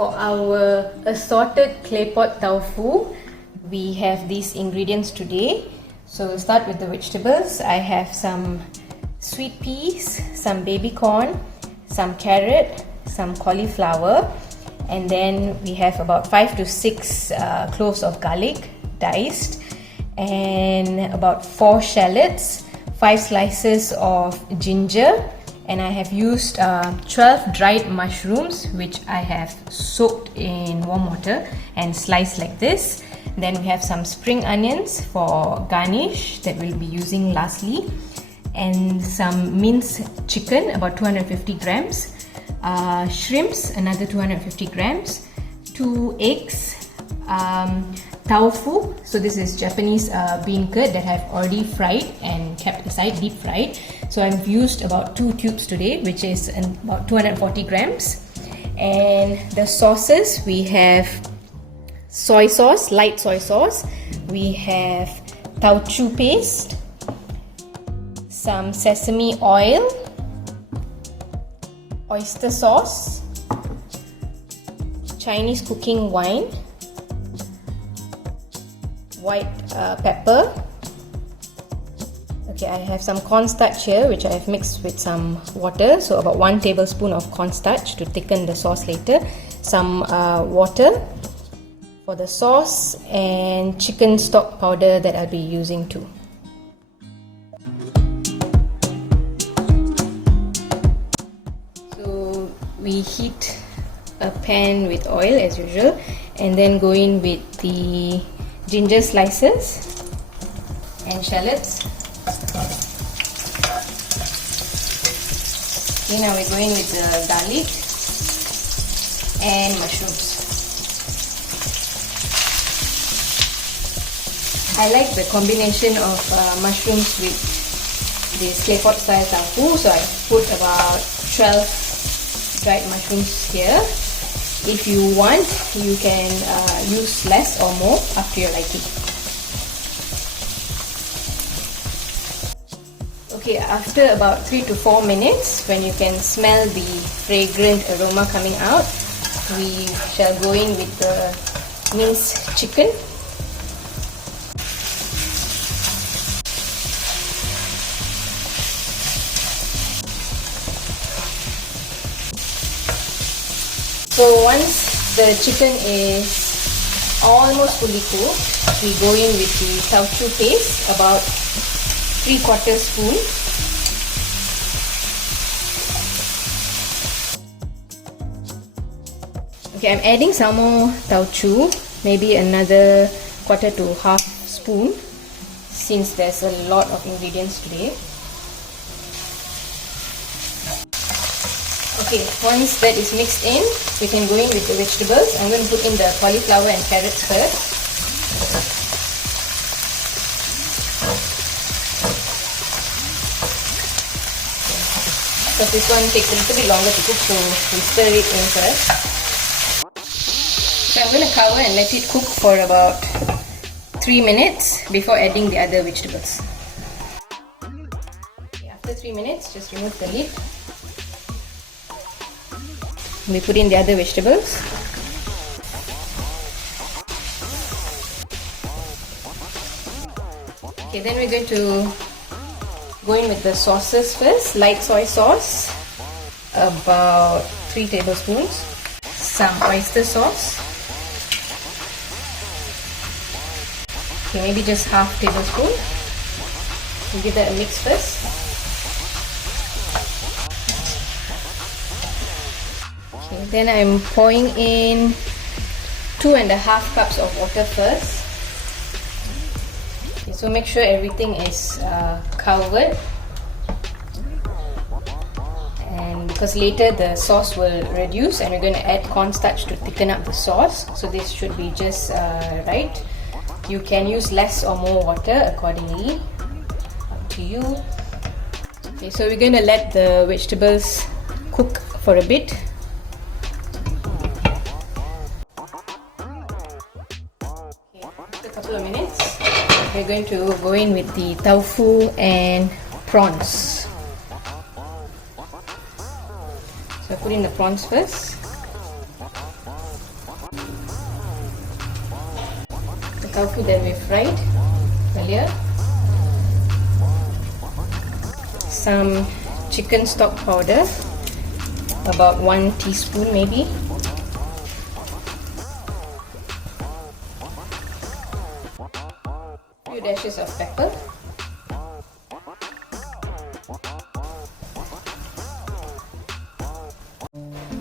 for our assorted claypot tofu, we have these ingredients today. So we'll start with the vegetables. I have some sweet peas, some baby corn, some carrot, some cauliflower, and then we have about 5 to 6 cloves of garlic diced, and about 4 shallots, 5 slices of ginger, and I have used 12 dried mushrooms which I have soaked in warm water and sliced like this. Then we have some spring onions for garnish that we'll be using lastly, and some minced chicken, about 250 grams, shrimps, another 250 grams, 2 eggs, tofu, so this is Japanese bean curd that I've already fried and kept aside, deep fried. So I've used about 2 tubes today, which is about 240 grams. And the sauces, we have soy sauce, light soy sauce, we have Taucu paste, some sesame oil, oyster sauce, Chinese cooking wine, white pepper. Okay, I have some cornstarch here which I have mixed with some water, so about 1 tablespoon of cornstarch to thicken the sauce later, some water for the sauce, and chicken stock powder that I'll be using too. So we heat a pan with oil as usual, and then go in with the ginger slices and shallots. Okay, now we're going with the garlic and mushrooms. I like the combination of mushrooms with this claypot style tofu, so I put about 12 dried mushrooms here. If you want, you can use less or more, up to your liking. Okay, after about 3 to 4 minutes, when you can smell the fragrant aroma coming out, we shall go in with the minced chicken. So once the chicken is almost fully cooked, we go in with the Taucu paste, about 3/4 spoon. Okay, I'm adding some more Taucu, maybe another 1/4 to 1/2 spoon, since there's a lot of ingredients today. Okay, once that is mixed in, we can go in with the vegetables. I'm going to put in the cauliflower and carrots first. So this one takes a little bit longer to cook, so we stir it in first. So I'm going to cover and let it cook for about 3 minutes before adding the other vegetables. Okay, after 3 minutes, just remove the lid. We put in the other vegetables. Okay, then we're going to go in with the sauces first. Light soy sauce, about 3 tablespoons. Some oyster sauce. Okay, maybe just 1/2 tablespoon. We'll give that a mix first. Okay, then I'm pouring in 2.5 cups of water first. Okay, so make sure everything is covered, and because later the sauce will reduce and we're going to add cornstarch to thicken up the sauce, so this should be just right. You can use less or more water accordingly, up to you. Okay, so we're going to let the vegetables cook for a bit. Couple of minutes, we're going to go in with the tofu and prawns. So I put in the prawns first. tofu that we fried earlier. Some chicken stock powder, about 1 teaspoon maybe. Few dashes of pepper.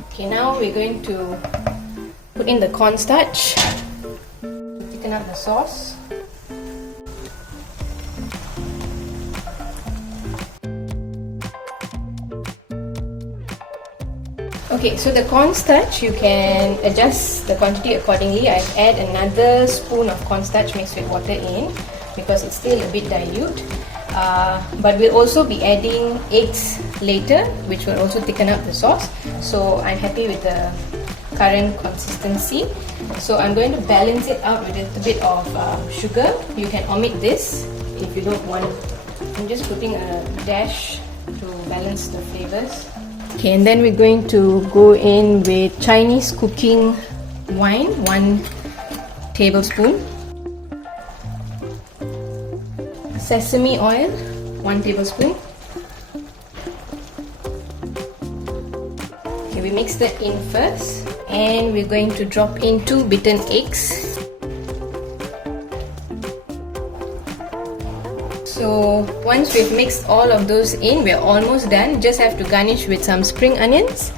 Okay, now we're going to put in the cornstarch to thicken up the sauce. Okay, so the cornstarch, you can adjust the quantity accordingly. I've added another spoon of cornstarch mixed with water in because it's still a bit dilute. But we'll also be adding eggs later, which will also thicken up the sauce. So I'm happy with the current consistency. So I'm going to balance it out with a little bit of sugar. You can omit this if you don't want. I'm just putting a dash to balance the flavors. Okay, and then we're going to go in with Chinese cooking wine, 1 tablespoon. Sesame oil, 1 tablespoon. Okay, we mix that in first, and we're going to drop in 2 beaten eggs. So once we've mixed all of those in, we're almost done. Just have to garnish with some spring onions,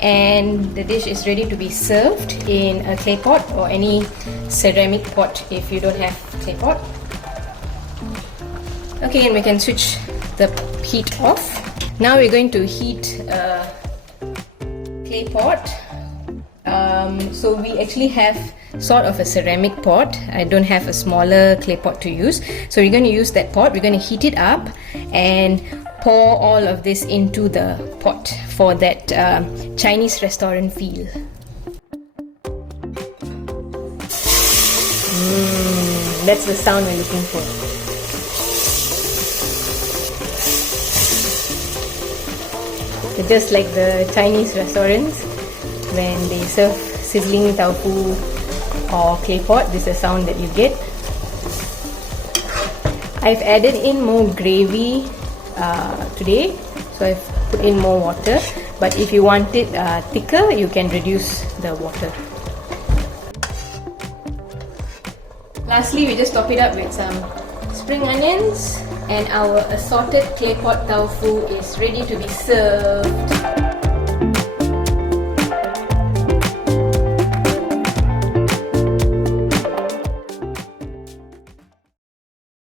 and the dish is ready to be served in a clay pot or any ceramic pot if you don't have clay pot. Okay, and we can switch the heat off. Now we're going to heat a clay pot. So we actually have sort of a ceramic pot. I don't have a smaller clay pot to use. So we're going to use that pot. We're going to heat it up and pour all of this into the pot for that Chinese restaurant feel. That's the sound we're looking for. Just like the Chinese restaurants, when they serve sizzling tofu or clay pot, this is the sound that you get. I've added in more gravy today, so I've put in more water, but if you want it thicker, you can reduce the water. Lastly, we just top it up with some spring onions, and our assorted clay pot tofu is ready to be served.